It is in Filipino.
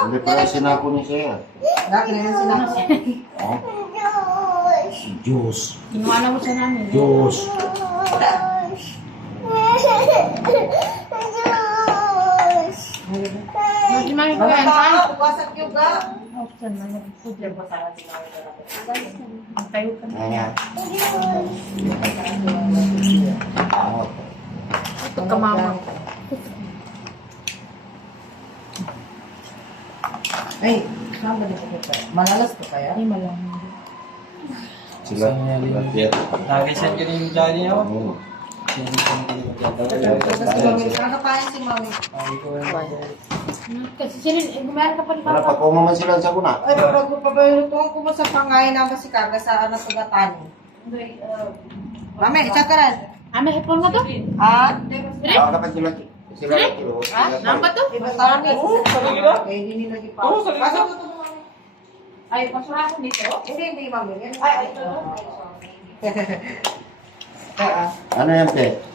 Hindi pa rin sinako ni siya. Laki na yan sila. Oh? Diyos. Kinuha na mo siya namin. Diyos. Hindi mami ko yan. Saan? Bukasan yung ga. Option na yung food ba sa Tayo ka na. Ayan. Ito ka mama. Ay, saan ba dito ka? Malalas ka kaya? Ay, malang. Sila. Nag-reset ko rin yung Johnny ako. Oo. Ko Tapos si Mami, ano kaya si Mami? Kasi sila, eh, gumayar ka pa ni Papa. ko maman sila sa kuna. Ay, wala ko pa ba yung kung kumo sa pangayin naman si Kaga sa ano sugatan. Mami, isa ka rin. Ah, may hipon ka to? Ah? Ah, dapat sila. Oo, sarili ba? Eh, ko to. Ay, pasura ko dito. Hindi, hindi, Mami. Ay, ay, ito. Ah, Ano yan, te?